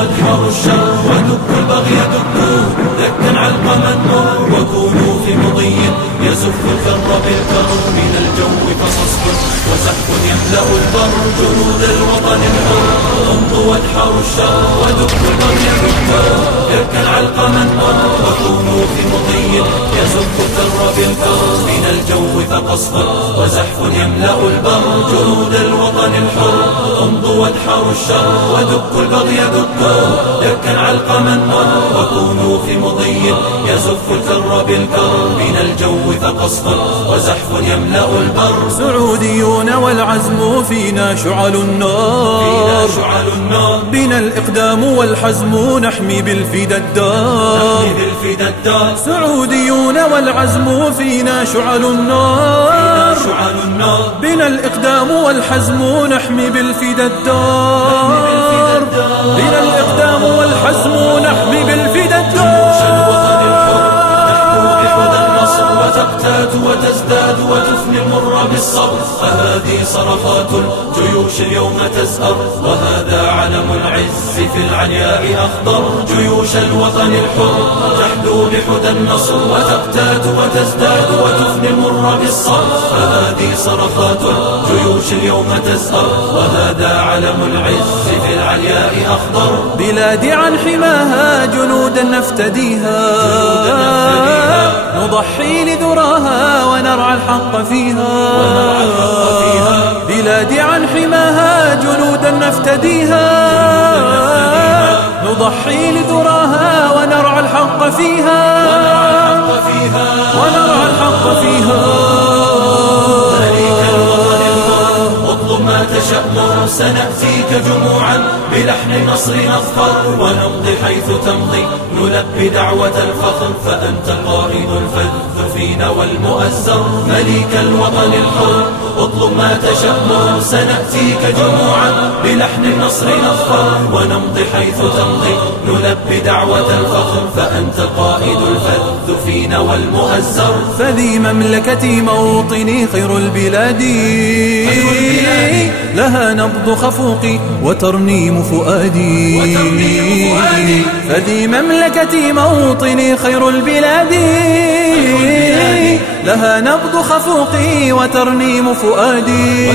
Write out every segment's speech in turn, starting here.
وادحروا الشر ودكوا البغي دكوه دكا علقما مر وكونوا في مضي يزف الكر بالكر من الجو فصصب وسحب يملأ البر جنود الوطن الحر امضوا وادحروا الشر ودكوا البغي دكوه دكا علقما مر وكونوا في مضي يزف الكر بالكر من الجو فقصب وزحف يملأ البر جنود الوطن الحر امضوا وادحروا الشر ودكوا البغي دكوه دكا علقما مر وكونوا في مضي يزف الكر بالكر من الجو فقصف وزحف يملأ البر سعوديون والعزم فينا شعل النار بنا الإقدام والحزم نحمي بالفدا الدار سعوديون والعزم فينا شعل النار بنا الإقدام والحزم نحمي بالفدا الدار بنا الإقدام والحزم نحمي بالفدا الدار وتقتات وتزداد وتفني المر بالصبر فهذه صرخات الجيوش اليوم تزهر وهذا علم العز في العلياء أخضر جيوش الوطن الحر تحدو بحدى النصر وتقتات وتزداد وتفني المر بالصبر فهذه صرخات الجيوش اليوم تزهر وهذا علم العز في العلياء أخضر بلادي عن حماها جنودا نفتديها نضحي لذراها ونرعى الحق فيها بلادي عن حماها جنودا نفتديها نضحي لذراها ونرعى الحق فيها ونرعى الحق فيها ما تشأمر سنأتيك جموعا بلحن النصر نظفر ونمضي حيث تمضي نلبي دعوة الفخر فأنت قائد الفذ فينا والمؤزر مليك الوطن الحر اطلب ما تشأمر سنأتيك جموعا بلحن النصر نظفر ونمضي حيث تمضي نلبي دعوة الفخر فأنت قائد الفذ فينا والمؤزر فذي مملكتي موطني خير البلاد لها نبض خفوقي وترنيم فؤادي فذي مملكتي موطني خير البلاد لها نبض خفوقي وترنيم فؤادي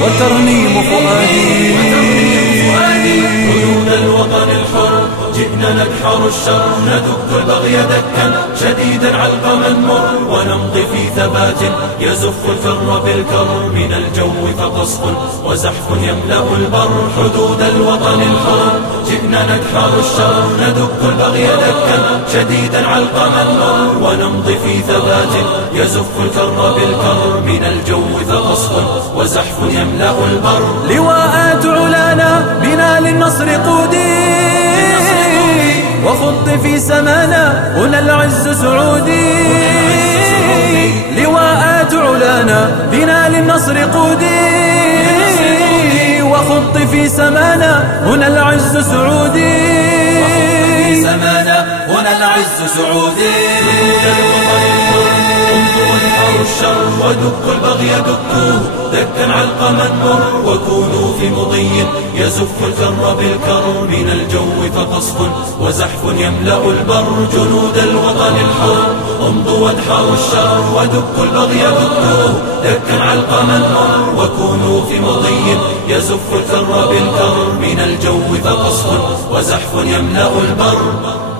وترنيم فؤادي حدود الوطن الحر جئنا ندحر الشر ندك البغي دكا شديدا علقما مر ونمضي في ثبات يزف الكر بالكر من الجو فقصف وزحف يملأ البر حدود الوطن الحر جئنا ندحر الشر ندك البغي دكا شديدا علقما مر ونمضي في ثبات يزف الكر بالكر من الجو فقصف وزحف يملأ البر لواءات علانا بنا للنصر قودي وخط في سمانا هنا العز سعودي لواءات علانا بنا للنصر قودي وخط في سمانا هنا العز سعودي هنا العز سعودي الشر ودكوا البغي دكوه دكا علقما مر وكونوا في مضي يزف الكر بالكر من الجو فقصف وزحف يملأ البر جنود الوطن الحر امضوا وادحروا الشر ودكوا البغي دكوه دكا علقما مر وكونوا في مضي يزف الكر بالكر من الجو فقصف وزحف يملأ البر